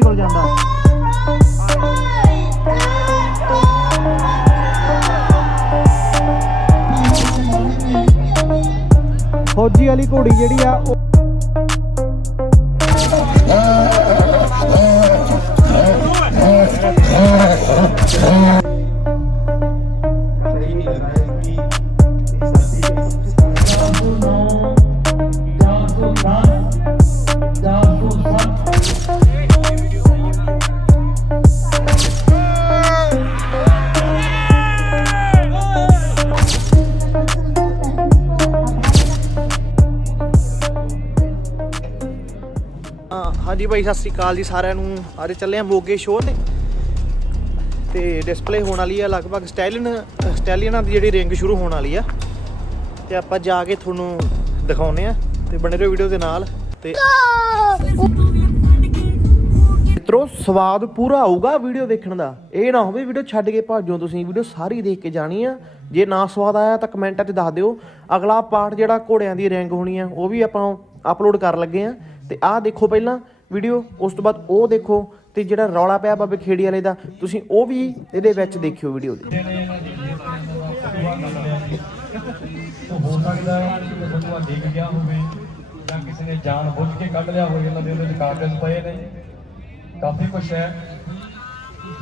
ਕੋਲ ਜਾਂਦਾ। ਫੌਜੀ ਵਾਲੀ ਘੋੜੀ ਜਿਹੜੀ ਆ ਉਹ ਹਾਂ, ਹਾਂਜੀ ਭਾਈ, ਸਤਿ ਸ੍ਰੀ ਅਕਾਲ ਜੀ ਸਾਰਿਆਂ ਨੂੰ। ਅੱਜ ਚੱਲੇ ਆ ਮੋਗੇ ਸ਼ੋਅ ਤੇ। ਤੇ ਡਿਸਪਲੇ ਹੋਣ ਵਾਲੀ ਆ ਲਗਭਗ ਸਟੈਲੀਅਨ ਸਟੈਲੀਅਨਾਂ ਦੀ ਜਿਹੜੀ ਰਿੰਗ ਸ਼ੁਰੂ ਹੋਣ ਵਾਲੀ ਆ। ਤੇ ਆਪਾਂ ਜਾ ਕੇ ਤੁਹਾਨੂੰ ਦਿਖਾਉਨੇ ਆ ਤੇ ਬਣੇ ਰਹੋ ਵੀਡੀਓ ਦੇ ਨਾਲ। ਤੇ ਮਿੱਤਰੋ, ਸਵਾਦ ਪੂਰਾ ਆਊਗਾ ਵੀਡੀਓ ਦੇਖਣ ਦਾ। ਇਹ ਨਾ ਹੋਵੇ ਵੀਡੀਓ ਛੱਡ ਕੇ ਭਾਜੋ ਤੁਸੀਂ, ਵੀਡੀਓ ਸਾਰੀ ਦੇਖ ਕੇ ਜਾਣੀ ਆ। ਜੇ ਨਾ ਸਵਾਦ ਆਇਆ ਤਾਂ ਕਮੈਂਟਾਂ 'ਚ ਦੱਸ ਦਿਓ। ਅਗਲਾ ਪਾਰਟ ਜਿਹੜਾ ਘੋੜਿਆਂ ਦੀ ਰਿੰਗ ਹੋਣੀ ਆ, ਉਹ ਵੀ ਆਪਾਂ ਅਪਲੋਡ ਕਰਨ ਲੱਗੇ ਆ। ਤੇ ਆਹ ਦੇਖੋ ਪਹਿਲਾਂ ਵੀਡੀਓ, ਉਸ ਤੋਂ ਬਾਅਦ ਉਹ ਦੇਖੋ ਤੇ ਜਿਹੜਾ ਰੌਲਾ ਪਿਆ ਬਾਬੇ ਖੇੜੀ ਵਾਲੇ ਦਾ, ਤੁਸੀਂ ਉਹ ਵੀ ਇਹਦੇ ਵਿੱਚ ਦੇਖਿਓ ਵੀਡੀਓ ਦੇ। ਹੋ ਸਕਦਾ ਹੈ ਕਿ ਬਟੂਆ ਡਿੱਗ ਗਿਆ ਹੋਵੇ ਜਾਂ ਕਿਸੇ ਨੇ ਜਾਣ ਬੁੱਝ ਕੇ ਕੱਢ ਲਿਆ ਹੋਵੇ, ਇਹਨਾਂ ਦੇ ਉਹਦੇ ਵਿੱਚ ਕਾਗਜ਼ ਪਏ ਨੇ। ਕਾਫੀ ਕੁਝ ਹੈ।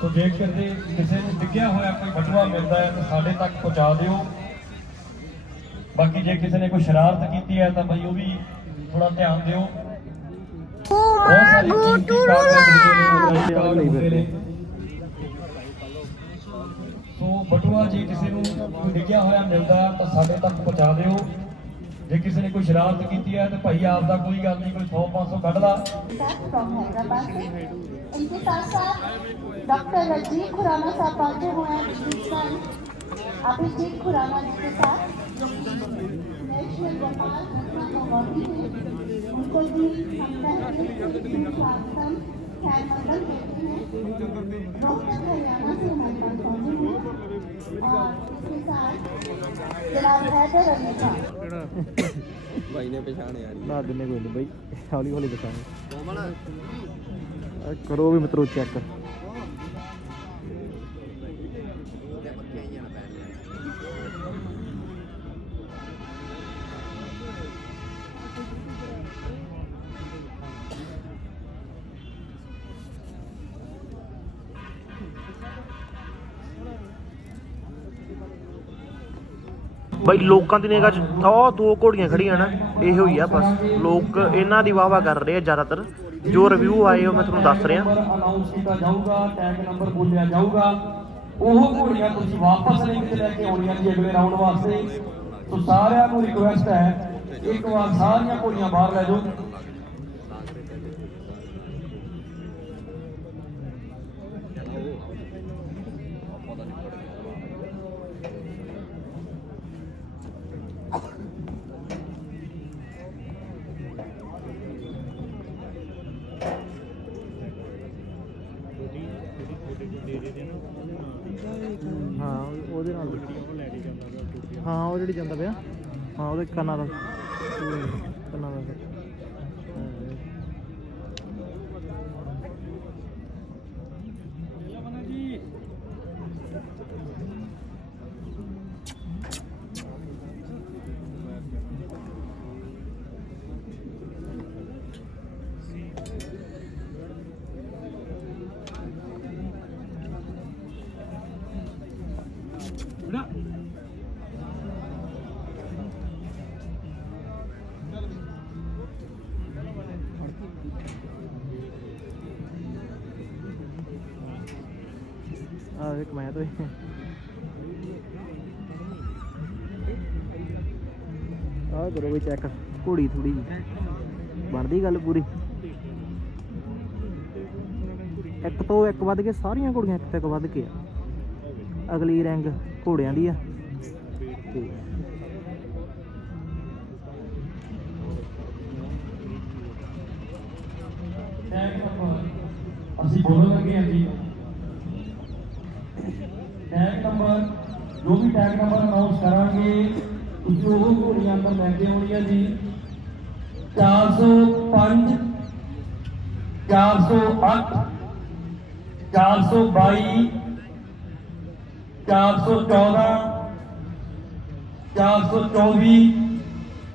ਸੋ ਜੇਕਰ ਜੇ ਕਿਸੇ ਨੂੰ ਡਿੱਗਿਆ ਹੋਇਆ ਕੋਈ ਬਟੂਆ ਮਿਲਦਾ ਹੈ ਤਾਂ ਸਾਡੇ ਤੱਕ ਪਹੁੰਚਾ ਦਿਓ। ਬਾਕੀ ਜੇ ਕਿਸੇ ਨੇ ਕੋਈ ਸ਼ਰਾਰਤ ਕੀਤੀ ਹੈ ਤਾਂ ਬਈ ਉਹ ਵੀ ਥੋੜਾ ਧਿਆਨ ਦਿਓ। ਸੋ ਬਟੂਆ ਜੇ ਕਿਸੇ ਨੂੰ ਕੋਈ ਡਿੱਗਿਆ ਹੋਇਆ ਮਿਲਦਾ ਹੈ ਤਾਂ ਸਾਡੇ ਤੱਕ ਪਹੁੰਚਾ ਦਿਓ ਜੇ ਕਿਸੇ ਨੇ ਕੋਈ ਸ਼ਰਾਰਤ ਕੀਤੀ ਹੈ ਤਾਂ ਭਾਈ ਆਪ ਦਾ ਕੋਈ ਗੱਲ ਨਹੀਂ ਕੋਈ 100 500 ਕੱਢ ਲਾ back from हैदराबाद से इनके साथ साथ डॉक्टर रजीव खुराना साहब पहुंचे हुए हैं इस साल अभिजीत खुराना जी के साथ जो कि नेशनल गोपाल रत्न अवार्डी थे उनको भी हम पहले स्वागतम खैर मंगल कहते हैं डॉक्टर हरियाणा से हमारे पास पहुंचे हुए हैं और इसके साथ जनाब हैदर अली साहब ਭਾਈ ਨੇ ਪਛਾਣਿਆ ਨਹੀਂ ਨਾ ਦਿਨੇ ਕੋਈ ਨਹੀਂ ਬਾਈ ਹੌਲੀ ਹੌਲੀ ਦਿਖਾਂਗੇ ਆਹ ਕਰੋ ਵੀ ਮਿੱਤਰੋ ਚੈੱਕ ਬਈ ਲੋਕਾਂ ਦੀ ਨਿਗਾਹ 'ਚ ਉਹ ਦੋ ਘੋੜੀਆਂ ਖੜੀਆਂ ਨਾ, ਇਹੋ ਹੀ ਆ ਬਸ। ਲੋਕ ਇਹਨਾਂ ਦੀ ਵਾਵਾ ਕਰ ਰਹੇ ਆ ਜ਼ਿਆਦਾਤਰ। ਜੋ ਰਿਵਿਊ ਆਏ ਉਹ ਮੈਂ ਤੁਹਾਨੂੰ ਦੱਸ ਰਿਹਾ। ਅਨਾਉਂਸ ਕੀਤਾ ਜਾਊਗਾ ਟੈਗ ਨੰਬਰ ਬੋਲਿਆ ਜਾਊਗਾ। ਉਹ ਘੋੜੀਆਂ ਤੁਸੀਂ ਵਾਪਸ ਲਿੰਕ ਲੈ ਕੇ ਆਉਣੀਆਂ ਜੀ ਅਗਲੇ ਰਾਊਂਡ ਵਾਸਤੇ। ਸੋ ਸਾਰਿਆਂ ਨੂੰ ਰਿਕੁਐਸਟ ਹੈ, ਇੱਕ ਵਾਰ ਸਾਰੀਆਂ ਘੋੜੀਆਂ ਬਾਹਰ ਲੈ ਜਾਓ। ਹਾਂ ਉਹਦੇ ਨਾਲ ਹਾਂ ਉਹ ਜਿਹੜੀ ਜਾਂਦਾ ਪਿਆ। ਹਾਂ ਉਹਦੇ ਕੰਨਾਂ ਦਾ। ਕੰਨਾਂ ਦਾ। ਘੋੜੀ ਥੋੜੀ ਬਣਦੀ ਗੱਲ ਪੂਰੀ? ਇੱਕ ਤੋਂ ਇੱਕ ਵੱਧ ਕੇ ਸਾਰੀਆਂ ਘੋੜੀਆਂ ਇੱਕ ਤੋਂ ਇੱਕ ਵੱਧ ਕੇ ਆ। ਅਗਲੀ ਰੈਂਕ ਘੋੜਿਆਂ ਦੀ ਆ। ਤੇ ਅਸੀਂ ਬੋਲਣ ਜੀ। ਟੈਗ ਨੰਬਰ ਜੋ ਵੀ ਟੈਗ ਨੰਬਰ ਅਨਾਉਂਸ ਕਰਾਂਗੇ, ਤੁਸੀਂ ਉਹ ਘੋੜੀਆਂ ਅੰਦਰ ਲੈ ਕੇ ਆਉਣੀਆਂ ਜੀ। 405 408 422 414 424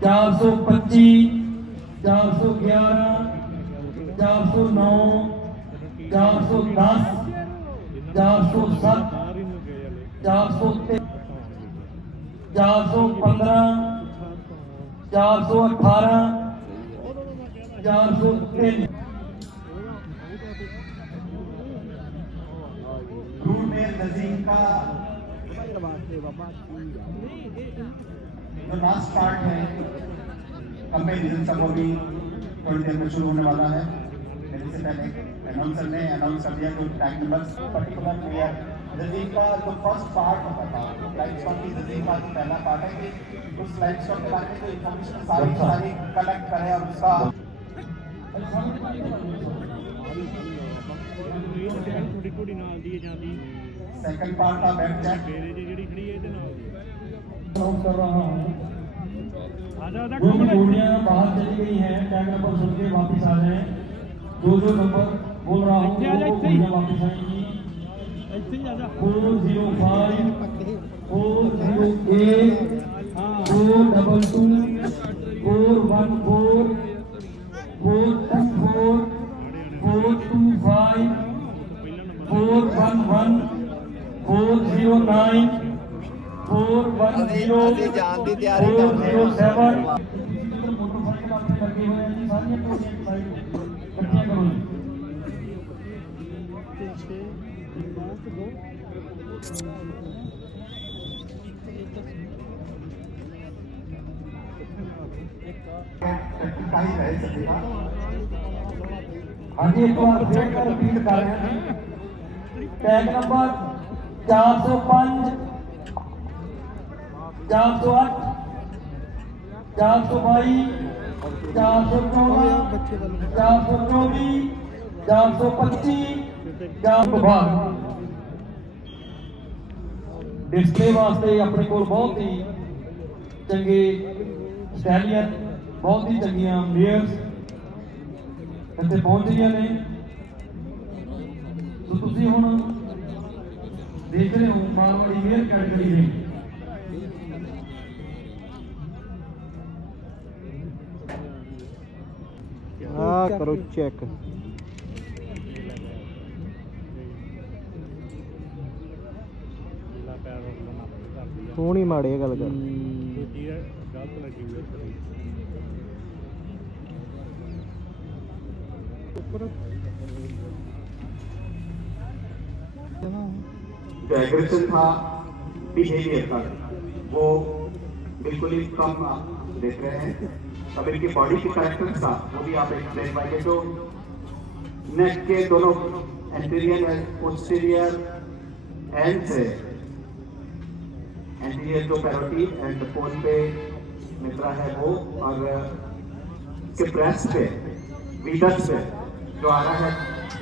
425 411 409 410 407 403 415 418 403 रूट में नजीम का जो लास्ट पार्ट है कंपेरिजन सब अभी थोड़ी देर में शुरू होने वाला है मेरे से पहले अनाउंसर ने अनाउंस कर दिया कि track number particular player Najeem का जो फ़र्स्ट पार्ट होता था फ़्लाइट स्टॉक की नजीम का पहला पार्ट है कि उस फ़्लाइट स्टॉक के बारे में जो इन्फॉर्मेशन सारी सारी कलेक्ट करें और उसका ਕੁੜੀ ਕੁੜੀ ਨਾਲ ਦੀ ਜਾਂਦੀ ਸੈਕੰਡ ਪਾਰਟ ਦਾ ਬੈਕ ਚੈੱਕ ਮੇਰੇ ਦੀ ਜਿਹੜੀ ਖੜੀ ਹੈ ਇਹਦੇ ਨਾਲ ਦੀ ਕਰ ਰਹਾ ਹਾਂ ਆਜਾ ਆਜਾ गोलियाँ बाहर चली गई हैं। कैमरा पर सुन के वापस आ जाए। जो जो नंबर बोल रहा हूँ। गोलियाँ वापस आएँगी। Four zero five four zero eight four double two four one four one one four zero nine four one zero four zero seven एक बार फिर रिपीट कर। रहे हैं टैग नंबर 405 408 422 414 424 425 412 ਡਿਸਪਲੇ ਵਾਸਤੇ ਆਪਣੇ ਕੋਲ ਬਹੁਤ ਹੀ ਚੰਗੇ ਸਟੈਲੀਅਨ ਬਹੁਤ ਹੀ ਚੰਗੀਆਂ ਮੇਅਰਸ ਇੱਥੇ ਪਹੁੰਚ ਗਈਆਂ ਨੇ ਸੋ ਤੁਸੀਂ ਹੁਣ ਦੇਖ ਰਹੇ ਹੋ ਮਾਰਵਾੜੀ ਮੇਅਰ ਕੈਟਾਗਰੀ ਦੇ ਆ ਕਰੋ ਚੈੱਕ ਤੂੰ ਨਹੀਂ ਮਾੜੇ ਗੱਲ ਕਰ। जो एग्रेशन था बिहेवियर का वो बिल्कुल ही कम देख रहे हैं। अब इनकी बॉडी की करेक्टर था, वो भी आप एक्सप्लेन पाएँगे। जो नेक के दोनों एंटीरियर एंड पोस्टीरियर एंड से एंटीरियर जो पैरोटी एंड फ़ोन पे मित्र है वो। और के ब्रेस्ट पे वीडस पे जो आ रहा है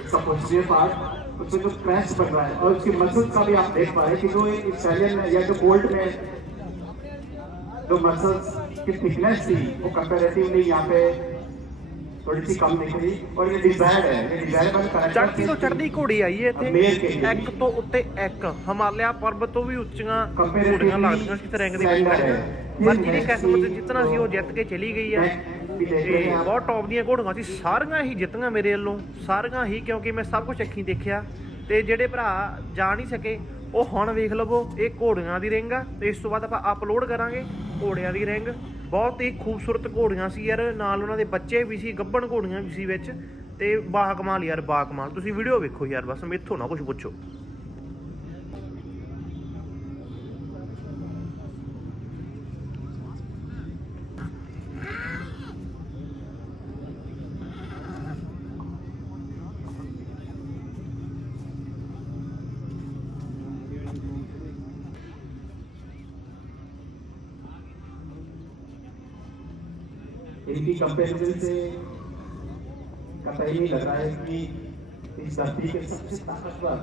इसका पोस्टीरियर पार्ट उसमें जो क्रैश बन रहा है और उसकी मसल्स का भी आप देख पा रहे हैं कि जो एक स्टैलियन या जो बोल्ट में जो मसल्स की थिकनेस थी वो कंपैरेटिवली यहाँ पे थोड़ी सी कम दिख रही और ये डिजायर है ये डिजायरेबल ਚੜ੍ਹਦੀ ਤੋਂ ਚੜ੍ਹਦੀ ਘੋੜੀ ਆਈ ਹੈ ਮੇਲ ਕੇ ਇੱਥੇ ਲਈ। ਇੱਕ ਤੋਂ ਉੱਤੇ ਇੱਕ ਹਿਮਾਲਿਆ ਪਰਬਤ ਤੋਂ ਵੀ ਉੱਚੀਆਂ Comparatively ਘੋੜੀਆਂ ਲੱਗਦੀਆਂ ਸੀ ਤੇ ਰੈਂਕ ਦੇ ਵਿੱਚ slender ਹੈ। ਪਰ ਜਿਹਦੀ ਕਿਸਮਤ ਜਿੱਤਣਾ ਸੀ ਉਹ ਜਿੱਤ ਕੇ ਚਲੀ ਗਈ ਹੈ ਵੀ ਦੇਖ ਰਹੇ ਤੇ ਬਹੁਤ ਟੌਪ ਦੀਆਂ ਘੋੜੀਆਂ ਸੀ, ਸਾਰੀਆਂ ਹੀ ਜਿੱਤੀਆਂ ਮੇਰੇ ਵੱਲੋਂ, ਸਾਰੀਆਂ ਹੀ ਕਿਉਂਕਿ ਮੈਂ ਸਭ ਕੁਝ ਅੱਖੀਂ ਦੇਖਿਆ। ਤੇ ਜਿਹੜੇ ਭਰਾ ਜਾ ਨਹੀਂ ਸਕੇ, ਉਹ ਹੁਣ ਵੇਖ ਲਵੋ, ਇਹ ਘੋੜੀਆਂ ਦੀ ਰਿੰਗ ਆ ਤੇ ਇਸ ਤੋਂ ਬਾਅਦ ਆਪਾਂ ਅਪਲੋਡ ਕਰਾਂਗੇ ਘੋੜਿਆਂ ਦੀ ਰਿੰਗ ਬਹੁਤ ਹੀ ਖੂਬਸੂਰਤ ਘੋੜੀਆਂ ਸੀ ਯਾਰ, ਨਾਲ ਉਹਨਾਂ ਦੇ ਬੱਚੇ ਵੀ ਸੀ ਗੱਬਣ ਘੋੜੀਆਂ ਵੀ ਸੀ ਵਿੱਚ, ਤੇ ਬਾ ਕਮਾਲ ਯਾਰ ਬਾ ਕਮਾਲ ਤੁਸੀਂ ਵੀਡੀਓ ਵੇਖੋ ਯਾਰ, ਬਸ ਮੇਥੋਂ ਨਾ ਕੁਝ ਪੁੱਛੋ। इनकी कंपैरिजन से कतई नहीं लग रहा है कि इस धरती के सबसे ताकतवर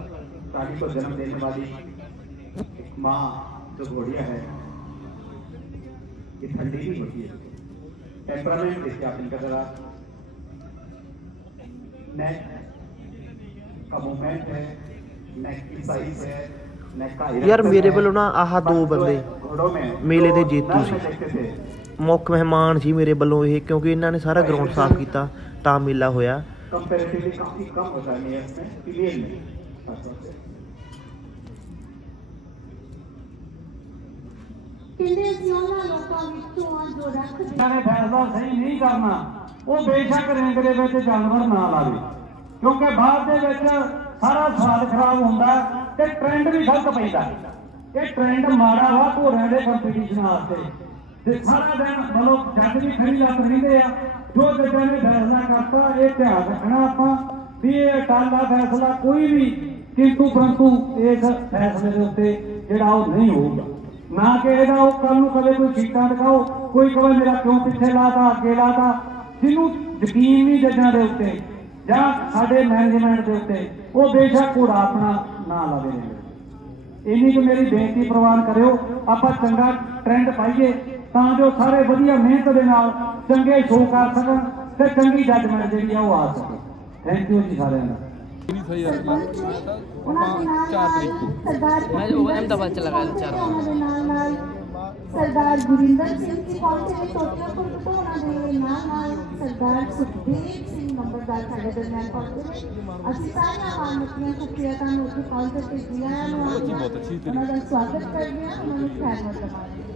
प्राणी को जन्म देने वाली एक माँ जो घोड़िया है ये ठंडी भी होती है टेम्परामेंट देखिए आप इनका जरा नेक का मूवमेंट है नेक की साइज है नेक का ਯਾਰ ਮੇਰੇ ਵੱਲੋਂ ਨਾ ਆਹ ਦੋ ਬੰਦੇ घोड़ों में ਮੇਲੇ ਦੇ ਜੇਤੂ नर ਸੀ में देखते थे ਮੁੱਖ ਮਹਿਮਾਨ ਸੀ ਮੇਰੇ ਵੱਲੋਂ ਇਹ ਕਿਉਂਕਿ ਇਹਨਾਂ ਨੇ ਸਾਰਾ ਗਰਾਊਂਡ ਸਾਫ਼ ਕੀਤਾ ਤਾਂ ਮੇਲਾ ਹੋਇਆ कंपैरेटिवली काफी कम होता है मेयर्स में पिलियन में ਕਹਿੰਦੇ ਅਸੀਂ ਉਹਨਾਂ ਲੋਕਾਂ ਵਿੱਚੋਂ ਆ ਜੋ ਰੱਖਦੇ ਇਹਨਾਂ ਨੇ ਫੈਸਲਾ ਸਹੀ ਨਹੀਂ ਕਰਨਾ ਉਹ ਬੇਸ਼ੱਕ ਰਿੰਗ ਦੇ ਵਿੱਚ ਜਾਨਵਰ ਨਾ ਲਾਵੇ ਕਿਉਂਕਿ ਬਾਅਦ ਦੇ ਵਿੱਚ ਸਾਰਾ ਸਵਾਦ ਖਰਾਬ ਹੁੰਦਾ ਤੇ ਟ੍ਰੈਂਡ ਵੀ ਗਲਤ ਪੈਂਦਾ ਇਹ ਟ੍ਰੈਂਡ ਮਾੜਾ ਵਾ ਘੋੜਿਆਂ ਦੇ ਕੰਪੀਟੀਸ਼ਨ ਵਾਸਤੇ ਤੇ ਸਾਰਾ ਦਿਨ ਮਤਲਬ ਜੱਜ ਵੀ ਖੜੀ ਲੱਗ ਰਹਿੰਦੇ ਆ, ਜੋ ਜੱਜਾਂ ਨੇ ਫੈਸਲਾ ਕਰਤਾ, ਇਹ ਧਿਆਨ ਰੱਖਣਾ ਆਪਾਂ ਵੀ ਇਹ ਅਕਾਲ ਫੈਸਲਾ ਕੋਈ ਵੀ ਕਿੰਤੂ ਪਰੰਤੂ ਇਸ ਫੈਸਲੇ ਦੇ ਉੱਤੇ ਜਿਹੜਾ ਉਹ ਨਹੀਂ ਹੋਊਗਾ। ਨਾ ਕਿ ਇਹਦਾ ਉਹ ਕੱਲ ਨੂੰ ਕਦੇ ਕੋਈ ਸੀਟਾਂ ਦਿਖਾਓ, ਕੋਈ ਕਹੇ ਮੇਰਾ ਕਿਉਂ ਪਿੱਛੇ ਲਾਤਾ, ਅੱਗੇ ਲਾਤਾ। ਜਿਹਨੂੰ ਯਕੀਨ ਨਹੀਂ ਜੱਜਾਂ ਦੇ ਉੱਤੇ ਜਾਂ ਸਾਡੇ ਮੈਨੇਜਮੈਂਟ ਦੇ ਉੱਤੇ, ਉਹ ਬੇਸ਼ੱਕ ਘੋੜਾ ਆਪਣਾ ਨਾ ਲਾਵੇ। ਇੰਨੀ ਕੁ ਮੇਰੀ ਬੇਨਤੀ ਪ੍ਰਵਾਨ ਕਰਿਓ, ਆਪਾਂ ਚੰਗਾ ਟ੍ਰੈਂਡ ਪਾਈਏ। ਤਾਂ ਜੋ ਸਾਰੇ ਵਧੀਆ ਮਿਹਨਤ ਦੇ ਨਾਲ ਚੰਗੇ ਸ਼ੋਅ ਕਰ ਸਕਣ ਤੇ ਚੰਗੀ ਜੱਜਮੈਂਟ ਜਿਹੜੀ ਆ ਉਹ ਆ ਸਕੇ। ਥੈਂਕ ਯੂ ਜੀ ਸਾਰਿਆਂ ਦਾ ਉਹਨਾਂ ਦੇ ਨਾਲ ਨਾਲ ਸਰਦਾਰ ਮੈਂ ਉਹ ਅਹਿਮਦਾਬਾਦ ਚ ਲਗਾਇਆ ਸੀ ਚਾਰ ਵਾਰ। ਉਹਨਾਂ ਦੇ ਨਾਲ ਨਾਲ ਸਰਦਾਰ ਗੁਰਿੰਦਰ ਸਿੰਘ ਜੀ ਪਹੁੰਚੇ ਨੇ ਟੋਟੀਆਪੁਰ ਤੋਂ ਉਹਨਾਂ ਦੇ ਨਾਲ ਨਾਲ ਸਰਦਾਰ ਸੁਖਦੇਵ ਸਿੰਘ ਨੰਬਰਦਾਰ ਸਾਡੇ ਦਰਮਿਆਨ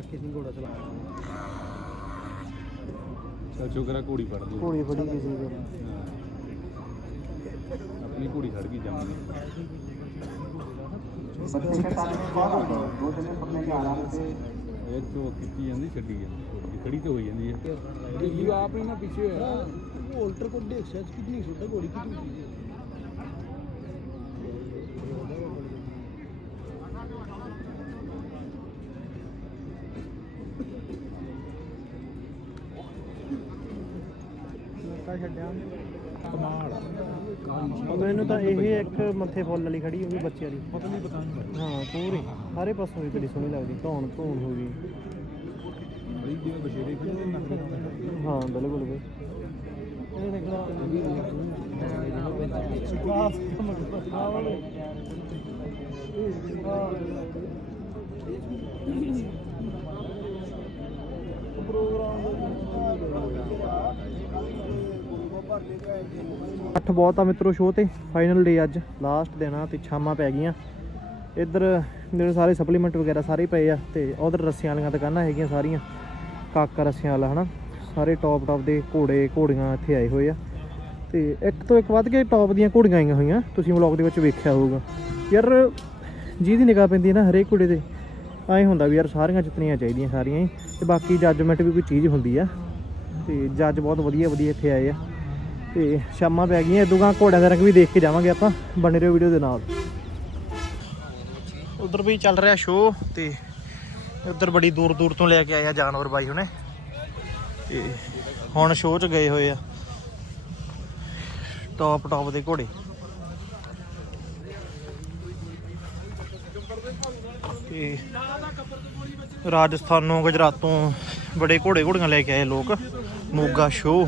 ਰਾਕੇ ਸਿੰਘ ਘੋੜਾ ਚਲਾਇਆ ਚਲ ਸ਼ੁਕਰ ਆ ਘੋੜੀ ਫੜ ਲਈ ਘੋੜੀ ਫੜੀ ਗਈ ਸੀ ਫਿਰ ਆਪਣੀ ਘੋੜੀ ਖੜ ਗਈ ਜੰਮ बच्चे के साथ में कौन होता है दो जने पकड़ने के आराम से ਇਹ ਤੋਂ ਕੀਤੀ ਜਾਂਦੀ ਛੱਡੀ ਜਾਂਦੀ ਖੜੀ ਤੇ ਹੋਈ ਜਾਂਦੀ ਹੈ ਦਿੱਲੀ ਆਪ ਹੀ ਨਾ ਪਿੱਛੇ ਹੋਇਆ ਉਹ ਅਲਟਰ ਕੋ ਦੇਖ ਸੱਚ ਕਿੰਨੀ ਛੋਟਾ ਘੋੜੀ ਕਿੰਨੀ ਛੱਡਿਆ। ਕਮਾਲ ਮੈਨੂੰ ਤਾਂ ਇਹ ਇੱਕ ਮੱਥੇ ਫੁੱਲ ਵਾਲੀ ਖੜੀ ਹੋ ਗਈ ਬੱਚੇ ਵਾਲੀ ਪਤਾ ਨਹੀਂ ਪਤਾ ਹਾਂ ਪੂਰੀ। ਸਾਰੇ ਪਾਸੋਂ ਵੀ ਬੜੀ ਸੋਹਣੀ ਲੱਗਦੀ। ਧੌਣ ਧੌਣ ਹੋ ਗਈ। ਬੜੀ ਜਿਵੇਂ ਬਸ਼ੇਰੇ ਖੜੇ ਨੇ ਨਖਰੇ ਹਾਂ ਬਿਲਕੁਲ ਬਈ ਇਹ ਦੇਖਣਾ ਅੱਠ ਬਹੁਤ ਆ ਮਿੱਤਰੋ ਸ਼ੋਅ ਤੇ। ਫਾਈਨਲ ਡੇ ਅੱਜ ਲਾਸਟ ਦਿਨ ਆ ਤੇ ਛਾਮਾਂ ਪੈ ਗਈਆਂ। ਇੱਧਰ ਜਿਹੜੇ ਸਾਰੇ ਸਪਲੀਮੈਂਟ ਵਗੈਰਾ ਸਾਰੇ ਪਏ ਆ ਤੇ ਉਧਰ ਰੱਸਿਆਂ ਵਾਲੀਆਂ ਦੁਕਾਨਾਂ ਹੈਗੀਆਂ ਸਾਰੀਆਂ। ਕਾਕਾ ਰੱਸਿਆਂ ਵਾਲਾ, ਹਨਾ? ਸਾਰੇ ਟੌਪ ਟੌਪ ਦੇ ਘੋੜੇ, ਘੋੜੀਆਂ ਇੱਥੇ ਆਏ ਹੋਏ ਆ। ਤੇ ਇੱਕ ਤੋਂ ਇੱਕ ਵੱਧ ਕੇ ਟੌਪ ਦੀਆਂ ਘੋੜੀਆਂ ਆਈਆਂ ਹੋਈਆਂ। ਤੁਸੀਂ ਵਲੌਗ ਦੇ ਵਿੱਚ ਵੇਖਿਆ ਹੋਊਗਾ। ਯਾਰ, ਜਿਹਦੀ ਨਿਗਾਹ ਪੈਂਦੀ ਹੈ ਨਾ ਹਰੇਕ ਘੋੜੇ ਤੇ, ਐਂ ਹੁੰਦਾ ਵੀ ਯਾਰ ਸਾਰੀਆਂ ਜਿੱਤਣੀਆਂ ਚਾਹੀਦੀਆਂ ਸਾਰੀਆਂ ਹੀ। ਤੇ ਬਾਕੀ ਜੱਜਮੈਂਟ ਵੀ ਕੋਈ ਚੀਜ਼ ਹੁੰਦੀ ਆ। ਤੇ ਜੱਜ ਬਹੁਤ ਵਧੀਆ ਵਧੀਆ ਇੱਥੇ ਆਏ ਆ। ਤੇ ਸ਼ਾਮਾਂ ਪੈ ਗਈਆਂ ਇਦੋਂ ਘੋੜਿਆਂ ਦਾ ਰੰਗ ਵੀ ਦੇਖ ਕੇ ਜਾਵਾਂਗੇ ਆਪਾਂ, ਬਣੇ ਰਹੋ ਵੀਡੀਓ ਦੇ ਨਾਲ। ਉਧਰ ਵੀ ਚੱਲ ਰਿਹਾ ਸ਼ੋਅ ਤੇ ਉਧਰ ਬੜੀ ਦੂਰ ਦੂਰ ਤੋਂ ਲੈ ਕੇ ਆਏ ਆ ਜਾਨਵਰ ਬਾਈ ਹੁਣੇ। ਤੇ ਹੁਣ ਸ਼ੋਅ 'ਚ ਗਏ ਹੋਏ ਆ। ਟੌਪ ਟੌਪ ਦੇ ਘੋੜੇ। ਤੇ ਰਾਜਸਥਾਨੋਂ, ਗੁਜਰਾਤੋਂ ਬੜੇ ਘੋੜੇ ਘੋੜੀਆਂ ਲੈ ਕੇ ਆਏ ਲੋਕ। ਮੋਗਾ ਸ਼ੋਅ।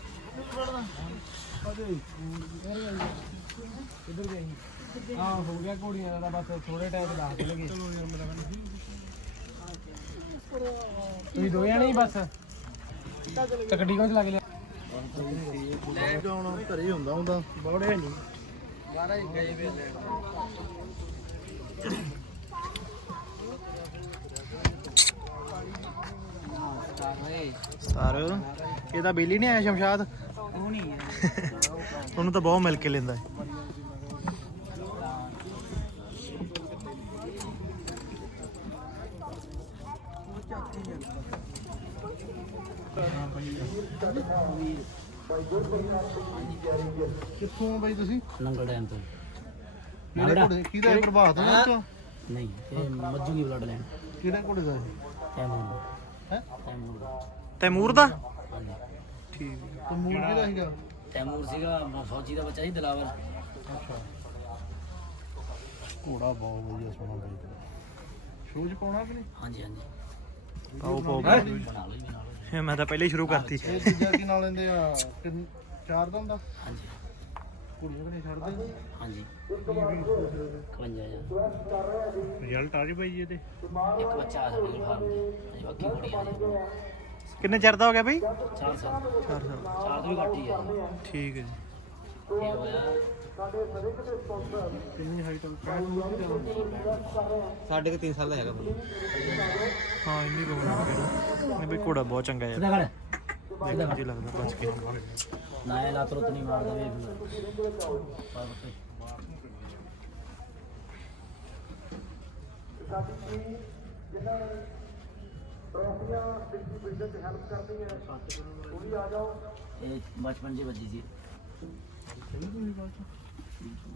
ਹਾਂ ਹੋ ਗਿਆ ਘੋੜੀਆਂ ਦਾ ਬਸ ਥੋੜੇ ਟਾਈਮ ਤੇ ਦੱਸ ਦੇਣਗੇ ਤੁਸੀਂ ਦੋ ਜਣੇ ਹੀ ਬਸ ਤਕੜੀ ਕੋਲ ਲੱਗ ਲਿਆ ਜਾਣਾ ਘਰੇ ਹੁੰਦਾ ਹੁੰਦਾ ਬੜੇ ਨਹੀਂ ਸਤਾਰ ਇਹਦਾ ਬਿੱਲ ਨਹੀਂ ਆਇਆ ਸ਼ਮਸ਼ਾਦ? ਉਹ ਨਹੀਂ ਉਹਨੂੰ ਤਾਂ ਬਹੁਤ ਮਿਲ ਕੇ ਲੈਂਦਾ ਹੈ। ਕਿੱਥੋਂ ਬਾਈ ਤੁਸੀਂ? ਨੰਗਲ ਡੈਮ ਤੋਂ। ਕਿਹੜੇ ਘੋੜੇ ਕਿਹਦਾ ਇਹ ਪ੍ਰਭਾਤ ਹੈ। ਚੋਂ ਨਹੀਂ ਇਹ ਮੱਜੂ ਦੀ ਬਲੱਡ ਲਾਈਨ ਕਿਹੜਾ ਘੋੜੇ ਦਾ ਤੈਮੂਰ ਹੈ? ਤੈਮੂਰ ਦਾ। ਤੈਮੂਰ ਦਾ? ਹਾਂਜੀ। ਠੀਕ ਤੈਮੂਰ ਕਿਹਦਾ ਸੀਗਾ? ਤੈਮੂਰ ਸੀਗਾ ਫੌਜੀ ਦਾ ਬੱਚਾ ਸੀ ਦਲਾਵਰ। ਅੱਛਾ। ਘੋੜਾ ਬਹੁਤ ਵਧੀਆ ਸੋਹਣਾ ਬਾਈ ਸ਼ੂਜ਼ ਪਾਉਣਾ ਕਿ ਨਹੀਂ? ਹਾਂਜੀ ਹਾਂਜੀ। ਪਾਓ ਪਾਓ ਬਣਾ ਲਓ ਜੀ ਬਣਾ ਲਓ ਮੈਂ ਤਾਂ ਪਹਿਲੇ ਹੀ ਸ਼ੁਰੂ ਕਰਤੀ। ਇਹ ਚੀਜ਼ਾਂ ਕੀ ਨਾਲ ਲੈਂਦੇ ਆ? ਕਿੰਨ- ਚਾਰ ਦਾ ਹੁੰਦਾ? ਹਾਂਜੀ। ਕੁੜੀਆਂ ਕਿ ਨਹੀਂ ਛੱਡਦੇ? ਹਾਂਜੀ। 51000 ਰਿਜ਼ਲਟ ਆ ਜੀ ਬਾਈ ਜੀ ਇਹਦੇ ਇੱਕ ਬੱਚਾ ਆ ਸਾਡੇ ਕੋਲ ਫਾਰਮ ਤੇ ਅਜੇ ਬਾਕੀ ਕੁੜੀ ਆ ਜੀ ਕਿੰਨੇ ਚਿਰ ਦਾ ਹੋ ਗਿਆ ਬਾਈ? 4 ਸਾਲ। 4 ਸਾਲ। ਚਾਰ ਤੋਂ ਵੀ ਘੱਟ ਹੀ ਆ ਜੀ। ਠੀਕ ਹੈ ਜੀ। ਕਿੰਨੀ ਹਾਈਟ ਸਾਢੇ 3 ਸਾਲ ਦਾ ਹੈਗਾ ਹਾਂ ਇੰਨੀ ਕੁ ਹੋਣੀ ਕਿਹੜਾ ਨਹੀਂ ਬਈ ਘੋੜਾ ਬਹੁਤ ਚੰਗਾ ਕਰ ਦੇਖਣ ਜੀ ਲੱਗਦਾ ਬਚ ਕੇ ਨਾ ਇਹ ਲੱਤ ਰੁੱਤ ਨਹੀਂ ਮਾਰਦਾ ਵੇਖ ਇਹ ਬਚਪਨ 'ਚ ਵੱਜੀ ਸੀ।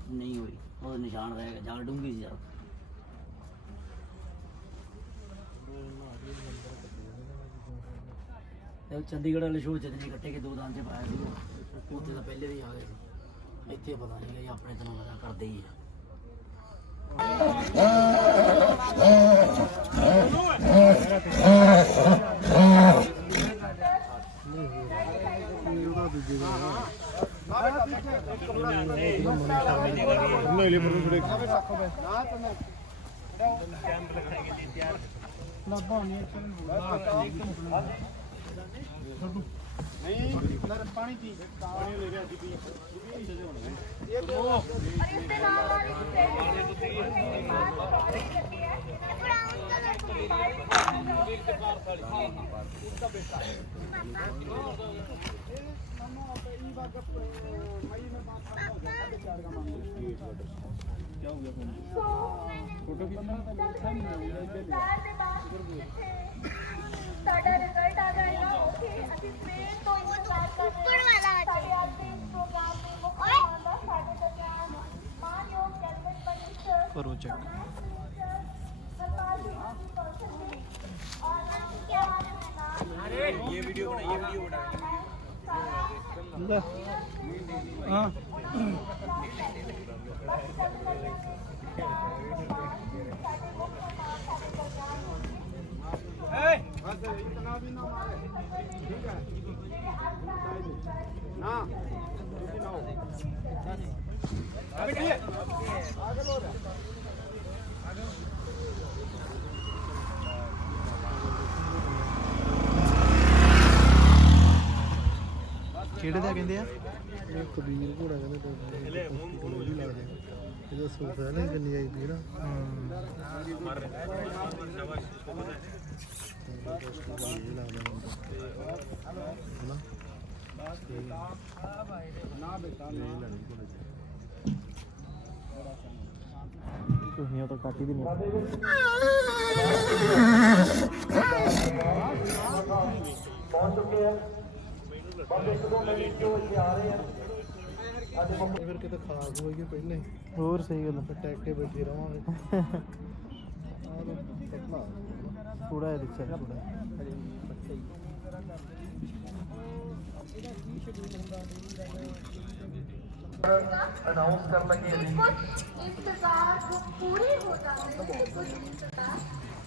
ਨਹੀਂ ਹੋਈ। ਉਹ ਨਿਸ਼ਾਨ ਰਹੇਗਾ ਜਾਂ ਡੂੰਗੀ ਸੀ ਜ਼ਿਆਦਾ ਇਹ ਚੰਡੀਗੜ੍ਹ ਵਾਲੇ ਸ਼ੋਅ ਚ ਨਹੀਂ ਕੱਟੇ ਕੇ ਦੋ ਦਾਨ ਚ ਪਾਇਆ ਸੀ ਉੱਥੇ ਤਾਂ ਪਹਿਲੇ ਵੀ ਆ ਗਏ ਸੀ। ਇੱਥੇ ਪਤਾ ਨਹੀਂ ਕਿ ਆਪਣੇ ਤਰ੍ਹਾਂ ਦਾ ਕਰਦੇ ਹੀ ਆ। ਨਹੀਂ ਲੈ ਪਰ ਥੋੜੇ ਨਹੀਂ ਨਰ ਪਾਣੀ ਪੀ ਪਾਣੀ ਲੈ ਰਿਹਾ ਜੀ ਪੀ ਇਹ ਦੋ ਅਰੇ ਇਸ ਦੇ ਨਾਲ ਵਾਲੀ ਤੇ ਪਾਣੀ ਹੈ ਬਰਾਊਨ ਕਲਰ ਦੀ ਪਾਣੀ ਸਾਡਾ ਰਿਜ਼ਲਟ ਆ ਜਾਏਗਾ ਓਕੇ ਅਸੀਂ ਸਵੇਰ ਤੋਂ ਇੰਤਜ਼ਾਰ ਕਰ ਰਹੇ ਹਾਂ ਸਾਡੇ ਅੱਜ ਦੇ ਇਸ ਪ੍ਰੋਗਰਾਮ ਦੇ ਮੁੱਖ ਮਹਿਮਾਨ ਦਾ ਸਾਡੇ ਦਰਮਿਆਨ ਮਾਨਯੋਗ ਕੈਬਨਿਟ ਮਿਨਿਸਟਰ ਕਰੋ ਚੈੱਕ ਸਰਦਾਰ ਜੀ ਦੀ ਪਹੁੰਚਣ ਦੀ ਔਰ क्या अरे ये वीडियो बनाइए वीडियो बनाइए ਹਾਂ ਕਿਹੜੇ ਦਾ ਕਹਿੰਦੇ ਆ? ਕਬੀਰ ਘੋੜਾ ਕਹਿੰਦੇ ਤੇ ਕੋਲ ਵੀ ਲੱਗਦੇ ਇਹਦਾ ਸੂਟ ਹੈ ਨਾ ਕਿੰਨੀ ਆਈ ਪੀ ਨਾ। ਤੁਸੀਂ ਉਹ ਤਾਂ ਕੱਟ ਹੀ ਦਿੰਦੇ ਫਿਰ ਕਿਤੇ ਖਾਸ ਹੋਈਏ ਪਹਿਲੇ ਹੋਰ ਸਹੀ ਗੱਲ ਫਿਰ ਟੈਕ ਕੇ ਬੈਠੇ ਰਵਾਂਗੇ ਆਹ ਲਓ, ਪਤਲਾ ਥੋੜਾ ਜਿਹਾ ਦੇਖਿਆ ਥੋੜਾ ਅਨਾਉਂਸ ਕਰਨ ਲੱਗੇ कुछ इंतजार जो पूरे हो जाते हैं कुछ इंतजार उम्र पर जो करना पड़ता तो इंतजार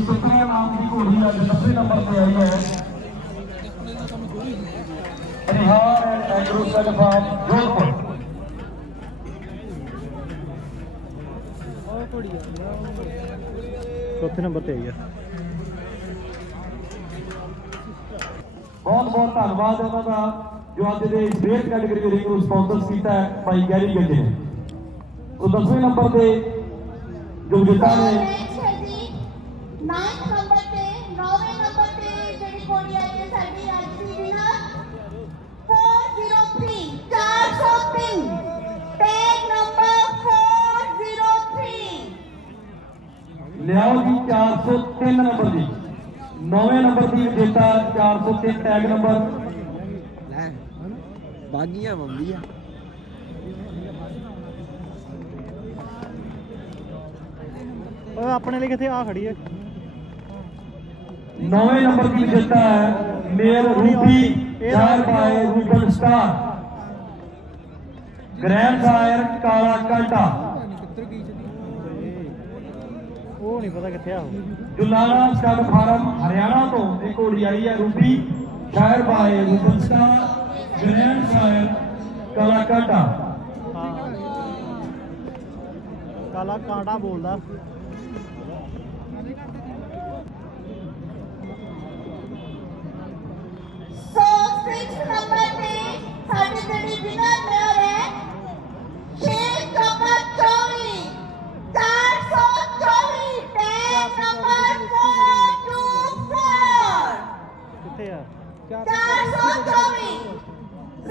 ਸੁਪਰੀਆ ਨਾਮ ਦੀ ਘੋੜੀ ਅੱਜ ਦਸਵੇਂ ਨੰਬਰ ਤੇ ਆਈ ਹੈ ਰਿਹਾਰ ਐਂਡ ਐਗਰੋ ਸੈਲ ਫਾਰਮ ਜੋਧਪੁਰ ਚੌਥੇ ਨੰਬਰ ਤੇ ਆਈ ਆ ਬਹੁਤ ਬਹੁਤ ਧੰਨਵਾਦ ਉਹਨਾਂ ਦਾ ਜੋ ਅੱਜ ਦੇ ਇਸ ਵੇਟ ਕੈਟਾਗਰੀ ਦੇ ਨੂੰ ਸਪਾਂਸਰ ਕੀਤਾ ਹੈ ਭਾਈ ਗੈਰੀ ਗੱਜੇ ਨੇ। ਉਹ ਦਸਵੇਂ ਨੰਬਰ ਤੇ ਜੋ ਵਿਜੇਤਾ ਨੇ ਨੈਕਸਟ ਹੈ ਜੀ 9th ਨੰਬਰ ਤੇ 9ਵੇਂ ਨੰਬਰ ਤੇ ਜਿਹੜੀ ਕੋੜੀ ਆਈ ਹੈ ਸਾਡੀ ਅੱਜ ਦੀ ਵਿਨਰ 403 403 ਟੈਗ ਨੰਬਰ 403 ਲਿਆਓ ਜੀ 403 ਨੰਬਰ ਦੀ। ਨੌਵੇਂ ਨੰਬਰ ਦੀ ਵਿਜੇਤਾ 403 ਟੈਗ ਨੰਬਰ ਬਾਗੀਆਂ ਮੰਦੀ ਆ ਓਏ ਆਪਣੇ ਲਈ ਕਿੱਥੇ ਆ ਖੜੀ ਹੈ? ਨੌਵੇਂ ਨੰਬਰ ਦੀ ਵਿਜੇਤਾ ਹੈ ਮੇਲ Roopi sire by Ruben star. Grand sire Kala Kanta ਉਹ ਨਹੀਂ ਪਤਾ ਕਿੱਥੇ ਆ ਉਹ। ਜੁਲਾਣਾ ਸਟੱਡ ਫਾਰਮ ਹਰਿਆਣਾ ਤੋਂ ਇਹ ਘੋੜੀ ਆਈ ਹੈ Roopi sire by Ruben star. Grand sire Kala Kanta ਹਾਂ ਕਾਲਾ ਕਾਂਟਾ ਬੋਲਦਾ ਸੋ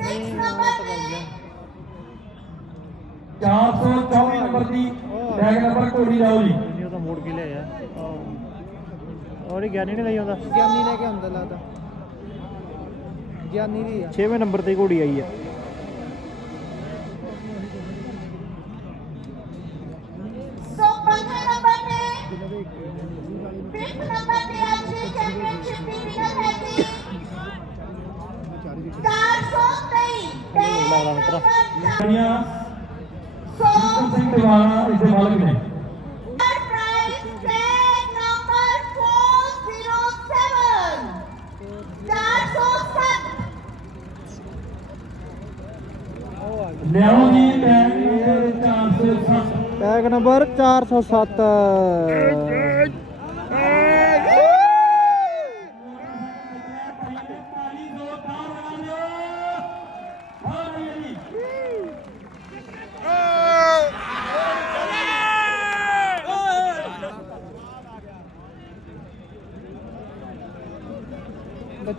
6 ਨੰਬਰ ਤੇ ਸਾਡੀ ਜਿਹੜੀ ਵਿਨਰ ਮੇਅਰ ਹੈ। 6 ਨੰਬਰ 24 424 ਟੈਗ ਨੰਬਰ 424 ਕਿੱਥੇ ਆ 424 6 ਨੰਬਰ ਤੇ 424 ਨੰਬਰ ਦੀ ਟੈਗ ਨੰਬਰ ਘੋੜੀ ਲਾਓ ਜੀ। ਨਹੀਂ ਉਹ ਤਾਂ ਮੋੜ ਕੇ ਲਿਆਇਆ। ਔਰ ਇਹ ਗਿਆਨੀ ਨੇ ਲਈ ਆਉਂਦਾ। ਗਿਆਨੀ ਲੈ ਕੇ ਆਉਂਦਾ ਲੱਗਦਾ ਗਿਆਨੀ ਦੀ ਆ। 6ਵੇਂ ਨੰਬਰ ਤੇ ਘੋੜੀ ਆਈ ਆ। ਟੈਗ ਨੰਬਰ 407 407 ਲਿਆਓ ਜੀ ਟੈਗ ਨੰਬਰ 407 ਟੈਗ ਨੰਬਰ 407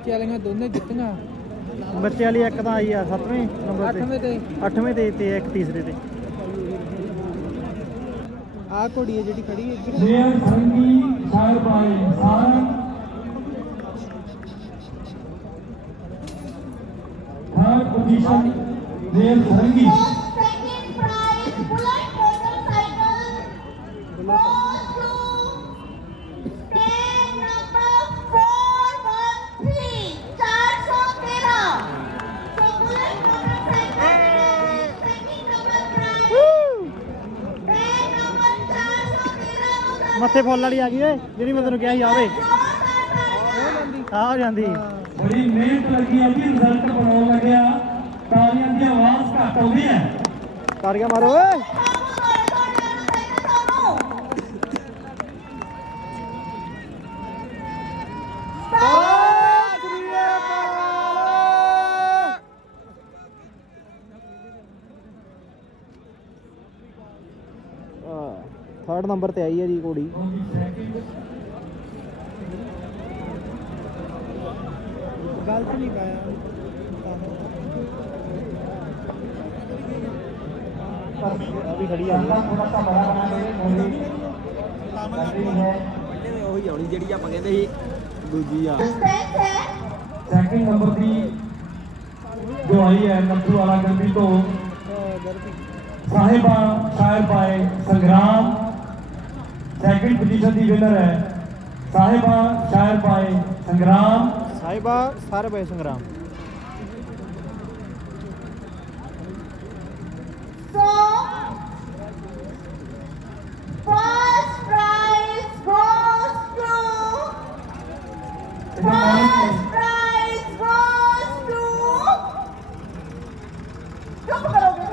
ਬੱਚੇ ਵਾਲੀਆਂ ਦੋਨੇ ਜਿੱਤੀਆਂ। ਬੱਚੇ ਵਾਲੀ ਇੱਕ ਤਾਂ ਆਈ ਆ 7ਵੇਂ ਨੰਬਰ ਤੇ। 8ਵੇਂ ਤੇ। 8ਵੇਂ ਤੇ ਤੇ ਇੱਕ ਤੀਸਰੇ ਤੇ। ਆਹ ਘੋੜੀ ਹੈ ਜਿਹੜੀ ਖੜੀ ਹੈ ਇੱਧਰ। ਸੰਗੀ ਪੋਜੀਸ਼ਨ ਸੰਗੀ। ਫੁੱਲ ਵਾਲੀ ਆ ਗਈ ਓਏ ਜਿਹੜੀ ਮੈਂ ਤੈਨੂੰ ਕਿਹਾ ਸੀ ਆਵੇ ਆ ਜਾਂਦੀ। ਬੜੀ ਮਿਹਨਤ ਲੱਗੀ ਹੈ ਜੀ ਰਿਜ਼ਲਟ ਬਣਾਉਣ ਲੱਗਿਆ। ਤਾਲੀਆਂ ਦੀ ਆਵਾਜ਼ ਘੱਟ ਆਉਂਦੀ ਹੈ। ਤਾਰੀਆਂ ਮਾਰੋ ਓਏ। ਨੰਬਰ ਤੇ ਆਈ ਹੈ ਜੀ ਘੋੜੀ। ਗਲਤ ਨਹੀਂ ਪਾਇਆ। ਵੀ ਖੜੀ ਆ ਜੀ। ਥੋੜਾ ਸਾ ਬੜਾ ਬਣਾ ਕੇ ਥੋੜੀ ਲੱਗਦੀ ਹੈ ਉਹੀ ਆਉਣੀ ਜਿਹੜੀ ਆਪਾਂ ਕਹਿੰਦੇ ਸੀ ਦੂਜੀ ਆ। ਸੈਕਿੰਡ ਨੰਬਰ ਦੀ ਜੋ ਆਈ ਹੈ ਨੱਥੂ ਵਾਲਾ ਗੰਦੀ ਤੋਂ। Sahiba by Sangram second position the winner ਹੈ ਸਾਹਿਬਾ ਸ਼ਾਇਰ ਬਾਏ ਸੰਗਰਾਮ ਸਾਹਿਬਾ ਸਾਰੇ ਬਈ ਸੰਗਰਾਮ So, first prize goes to. First prize goes to. ਚੁੱਪ ਕਰੋਗੇ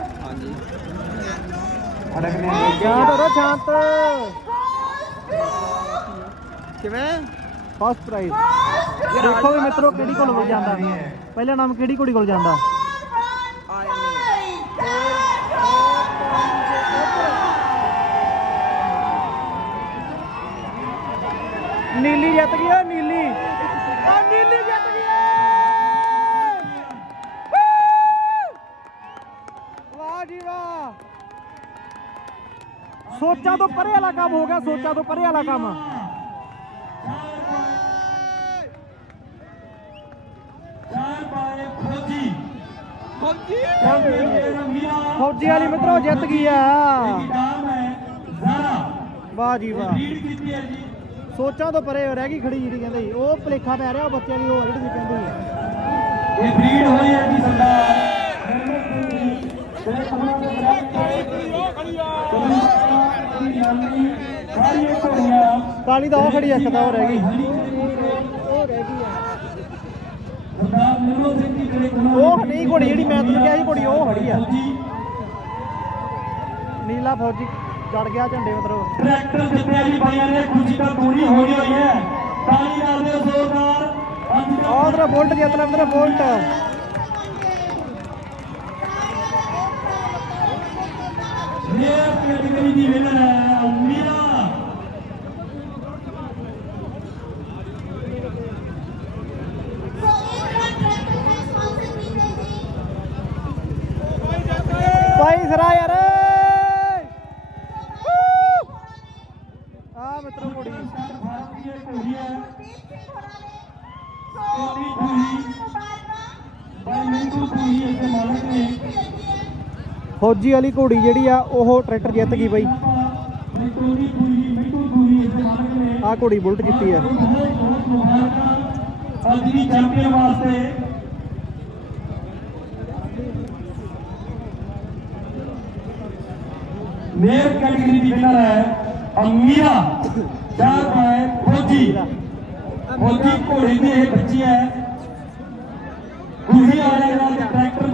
ਅੜਕਨੇ ਸ਼ਾਂਤ ਰਹੋ ਸ਼ਾਂਤ ਕਿਵੇਂ? ਫਸਟ ਪ੍ਰਾਈਜ਼ ਦੇਖੋ ਵੀ ਮਿੱਤਰੋ ਕਿਹੜੀ ਕੋਲ ਹੋ ਜਾਂਦਾ। ਪਹਿਲਾ ਨਾਮ ਕਿਹੜੀ ਕੁੜੀ ਕੋਲ ਜਾਂਦਾ? ਨੀਲੀ ਜਿੱਤ ਗਈ ਓ ਨੀਲੀ। ਓ ਨੀਲੀ ਜਿੱਤ ਗਈ ਏ! ਵਾਹ ਜੀ ਵਾਹ। ਸੋਚਾਂ ਤੋਂ ਪਰੇ ਵਾਲਾ ਕੰਮ ਹੋ ਗਿਆ ਸੋਚਾਂ ਤੋਂ ਪਰੇ ਵਾਲਾ ਕੰਮ ਚਾਰ ਪਾਏ ਫੌਜੀ ਫੌਜੀ ਮੀਰਾ ਫੌਜੀ ਵਾਲੀ ਮਿੱਤਰੋ ਜਿੱਤ ਗਈ ਆ। ਵਾਹ ਜੀ ਵਾਹ। ਸੋਚਾਂ ਤੋਂ ਪਰੇ ਰਹਿ ਗਈ ਖੜੀ ਜਿਹੜੀ ਕਹਿੰਦੇ। ਉਹ ਭਲੇਖਾ ਪੈ ਰਿਹਾ ਉਹ ਬੱਚਿਆਂ ਦੀ ਉਹ ਜਿਹੜੀ ਕਹਿੰਦੀ ਇਹ ਬਰੀਡ ਹੋਈ ਹੈ ਜੀ ਸਰਦਾਰ ਦੇ ਕਾਲੀ ਦਾ ਉਹ ਖੜੀ ਆ ਸਦਾ ਉਹ ਰਹਿ ਗਈ। ਸਿੰਘ ਜੀ ਜਿਹੜੇ ਉਹਨਾਂ ਉਹ ਨਹੀਂ ਘੋੜੀ ਜਿਹੜੀ ਮੈਂ ਤੁਹਾਨੂੰ ਕਿਹਾ ਸੀ ਘੋੜੀ ਉਹ ਖੜੀ ਆ। ਫੌਜੀ ਨੀਲਾ ਫੌਜੀ ਚੜ ਗਿਆ ਝੰਡੇ ਮਤਲਬ ਟਰੈਕਟਰ ਜਿੱਤਿਆ ਜੀ ਬਾਈਆਂ ਨੇ ਖੁਸ਼ੀ ਤਾਂ ਪੂਰੀ ਹੋ ਗਈ ਹੋਈ ਹੈ। ਤਾਲੀ ਨਾਲ ਦੇ ਜ਼ੋਰਦਾਰ। ਦਾ ਉਧਰ ਬੁਲਟ ਜਿੱਤ ਲੈ ਉਧਰ ਬੁਲਟ। ਰੇਅਰ ਕੈਟਾਗਰੀ ਦੀ ਵਿਨਰ ਹੈ ਮੀਰਾ ਫੌਜੀ ਵਾਲੀ ਘੋੜੀ ਜਿਹੜੀ ਆ, ਉਹ ਟਰੈਕਟਰ ਜਿੱਤ ਗਈ ਬਾਈ। ਮਿੰਟੂ ਆ ਘੋੜੀ ਬੁਲਟ ਜਿੱਤੀ ਆ। ਅੱਜ ਦੀ ਚੈਂਪੀਅਨ ਵਾਸਤੇ ਮੇਰ ਕੈਟਾਗਰੀ ਦੀ ਵਿਨਰ ਹੈ ਅਮੀਰਾ, ਚਾਰ ਪਾਏ ਫੌਜੀ। ਫੌਜੀ ਘੋੜੇ ਦੀ ਇਹ ਬੱਚੀ ਹੈ। ਦੂਜੀ ਵਾਲੇ ਨਾਲ